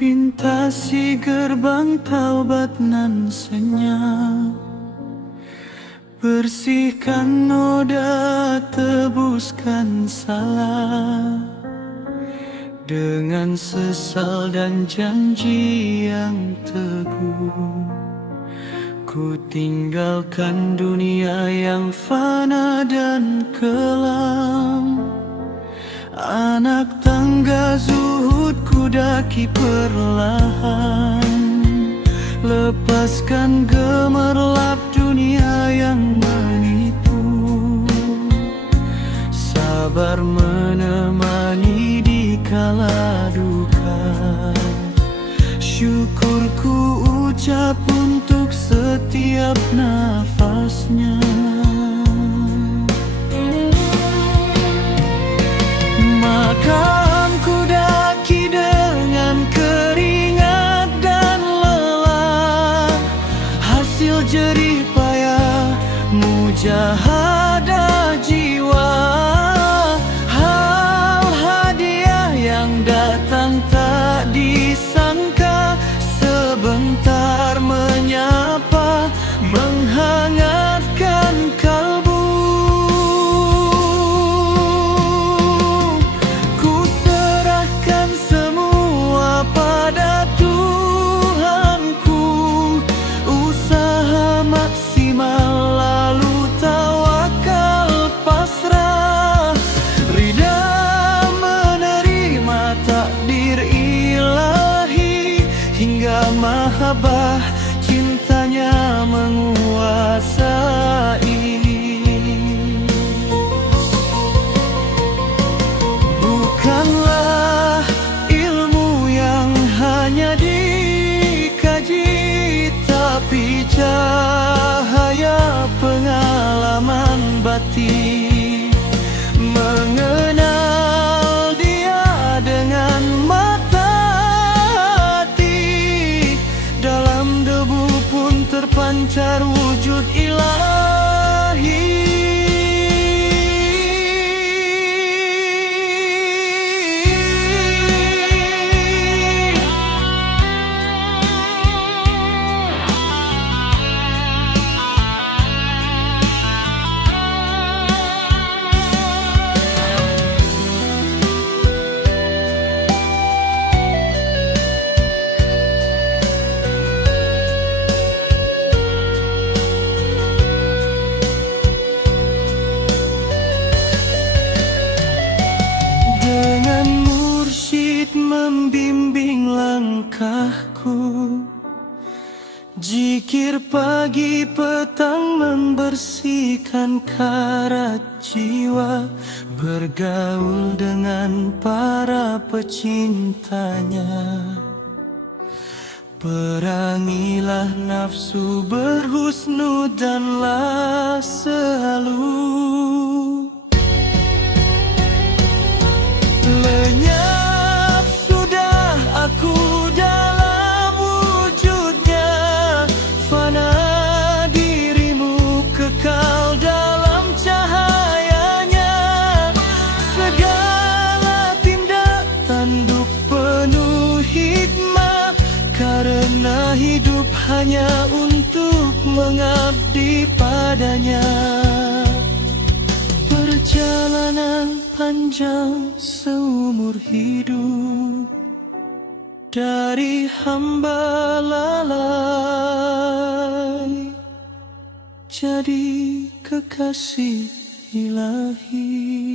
pintasi gerbang taubat nan senyap, bersihkan noda, tebuskan salah, dengan sesal dan janji yang teguh. Ku tinggalkan dunia yang fana dan kelam, anak tangga zuhud ku daki perlahan, lepaskan gemerlap dunia yang menipu. Sabar menemani di kala duka, syukur ku ucap untuk setiap nafasnya. Makam ku daki dengan keringat dan lelah, hasil jerih payah mujahadah jiwa. Hal hadiah yang datang tak disangka, sebentar menyapa, menghangatkan kalbu. Ku serahkan semua pada Tuhanku, usaha maksimal lalu tawakal pasrah, rida menerima takdir ilahi, hingga mahabbah cintanya menguasai. Bukanlah ilmu yang hanya dikaji, tapi cahaya pengalaman batin. Mengenal dia dengan mata hati, dalam debu pun terpancar wujud ilahi. Membimbing langkahku, zikir pagi petang membersihkan karat jiwa, bergaul dengan para pecintanya. Perangilah nafsu berhusnudzanlah selalu. Lenyap sudah aku dalam wujudnya, fana dirimu kekal dalam cahayanya. Segala tindak tanduk penuh hikmah, karena hidup hanya untuk mengabdi padanya. Perjalanan panjang seumur hidup, dari hamba lalai jadi kekasih ilahi.